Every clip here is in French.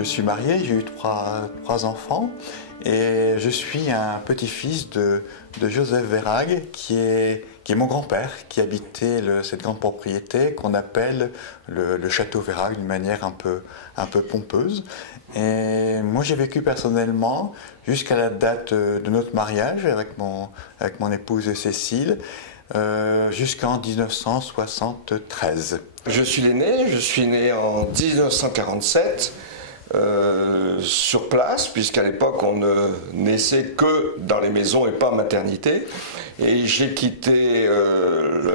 Je suis marié, j'ai eu trois enfants et je suis un petit-fils de Joseph Verhaeghe qui est mon grand-père, qui habitait cette grande propriété qu'on appelle le château Verhaeghe d'une manière un peu pompeuse. Et moi j'ai vécu personnellement jusqu'à la date de notre mariage avec mon épouse Cécile, jusqu'en 1973. Je suis né en 1947, sur place, puisqu'à l'époque on ne naissait que dans les maisons et pas en maternité. Et j'ai quitté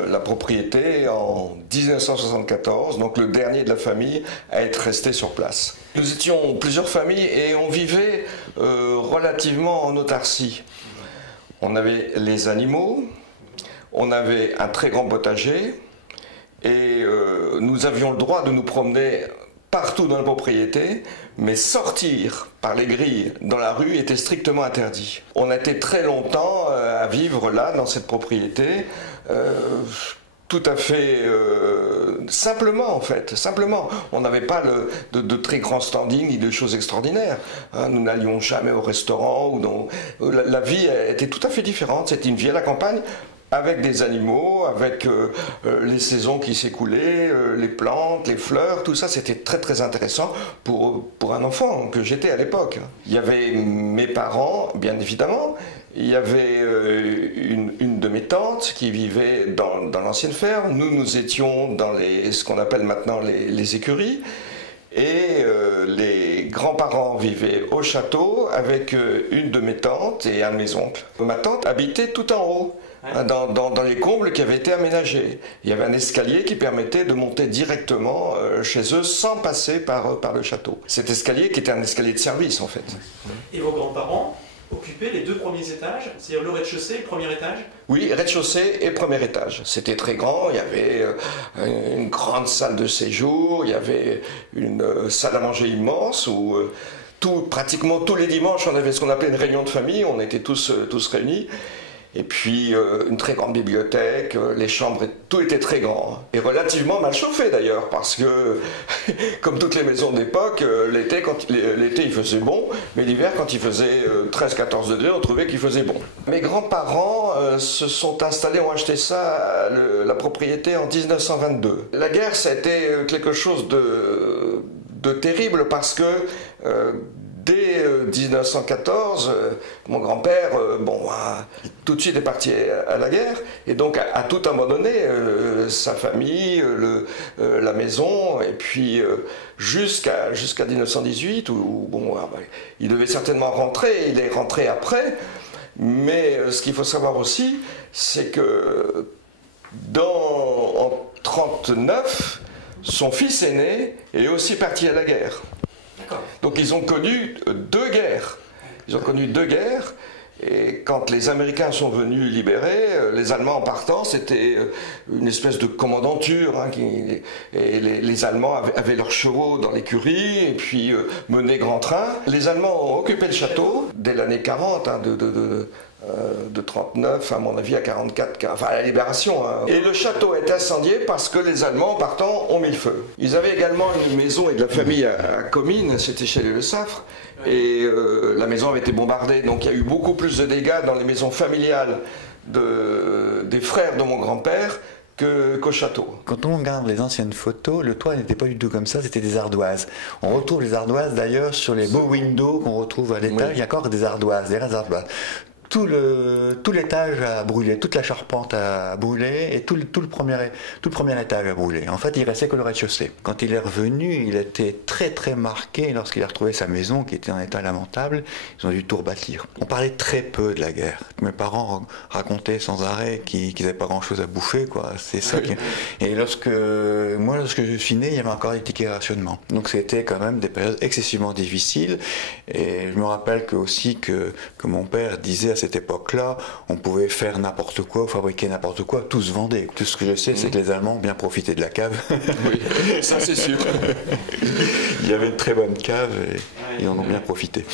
la propriété en 1974, donc le dernier de la famille à être resté sur place. Nous étions plusieurs familles et on vivait relativement en autarcie. On avait les animaux, on avait un très grand potager et nous avions le droit de nous promener partout dans la propriété, mais sortir par les grilles dans la rue était strictement interdit. On a été très longtemps à vivre là, dans cette propriété, tout à fait simplement en fait, simplement. On n'avait pas de très grand standing ni de choses extraordinaires. Hein, nous n'allions jamais au restaurant, la vie était tout à fait différente, c'était une vie à la campagne, avec des animaux, avec les saisons qui s'écoulaient, les plantes, les fleurs, tout ça, c'était très très intéressant pour un enfant que j'étais à l'époque. Il y avait mes parents, bien évidemment, il y avait une de mes tantes qui vivait dans l'ancienne ferme, nous étions dans ce qu'on appelle maintenant les écuries, et les grands-parents vivaient au château avec une de mes tantes et un de mes oncles. Ma tante habitait tout en haut. Dans les combles qui avaient été aménagés. Il y avait un escalier qui permettait de monter directement chez eux sans passer par le château. Cet escalier qui était un escalier de service en fait. Et vos grands-parents occupaient les deux premiers étages, c'est-à-dire le rez-de-chaussée et le premier étage? Oui, rez-de-chaussée et premier étage. C'était très grand, il y avait une grande salle de séjour, il y avait une salle à manger immense où pratiquement tous les dimanches on avait ce qu'on appelait une réunion de famille, on était tous réunis. Et puis une très grande bibliothèque, les chambres, tout était très grand. Et relativement mal chauffé d'ailleurs, parce que, comme toutes les maisons d'époque, l'été il faisait bon, mais l'hiver quand il faisait 13-14 degrés, on trouvait qu'il faisait bon. Mes grands-parents se sont installés, ont acheté ça, la propriété en 1922. La guerre, ça a été quelque chose de terrible parce que dès 1914, mon grand-père, tout de suite est parti à la guerre, et donc à tout un moment donné, sa famille, la maison, et puis jusqu'à 1918, où il devait certainement rentrer, il est rentré après, mais ce qu'il faut savoir aussi, c'est que en 1939, son fils aîné est aussi parti à la guerre. Donc ils ont connu deux guerres. Ils ont connu deux guerres. Et quand les Américains sont venus libérer, les Allemands en partant, c'était une espèce de commandanture. Hein, et les Allemands avaient leurs chevaux dans l'écurie et puis menaient grand train. Les Allemands ont occupé le château dès l'année 40, hein, de 39 à mon avis à 44, enfin à la libération. Hein. Et le château a été incendié parce que les Allemands en partant ont mis le feu. Ils avaient également une maison et de la famille à Comines, c'était chez les Le Saffre, et la maison avait été bombardée, donc il y a eu beaucoup plus de dégâts dans les maisons familiales des frères de mon grand-père qu'au château. Quand on regarde les anciennes photos, le toit n'était pas du tout comme ça, c'était des ardoises. On retrouve les ardoises d'ailleurs sur les beaux windows qu'on retrouve à l'étage, il y a encore des ardoises, des vraies ardoises. Tout l'étage a brûlé, toute la charpente a brûlé et tout le premier étage a brûlé. En fait, il restait que le rez-de-chaussée. Quand il est revenu, il était très très marqué lorsqu'il a retrouvé sa maison qui était en état lamentable. Ils ont dû tout rebâtir. On parlait très peu de la guerre. Mes parents racontaient sans arrêt qu'ils n'avaient pas grand-chose à bouffer, quoi. C'est ça. Et lorsque je suis né, il y avait encore des tickets rationnement. Donc c'était quand même des périodes excessivement difficiles. Et je me rappelle aussi que mon père disait à cette époque-là, on pouvait faire n'importe quoi, fabriquer n'importe quoi, tout se vendait. Tout ce que je sais, c'est que les Allemands ont bien profité de la cave. Oui, ça c'est sûr. Il y avait une très bonne cave et ils en ont bien profité.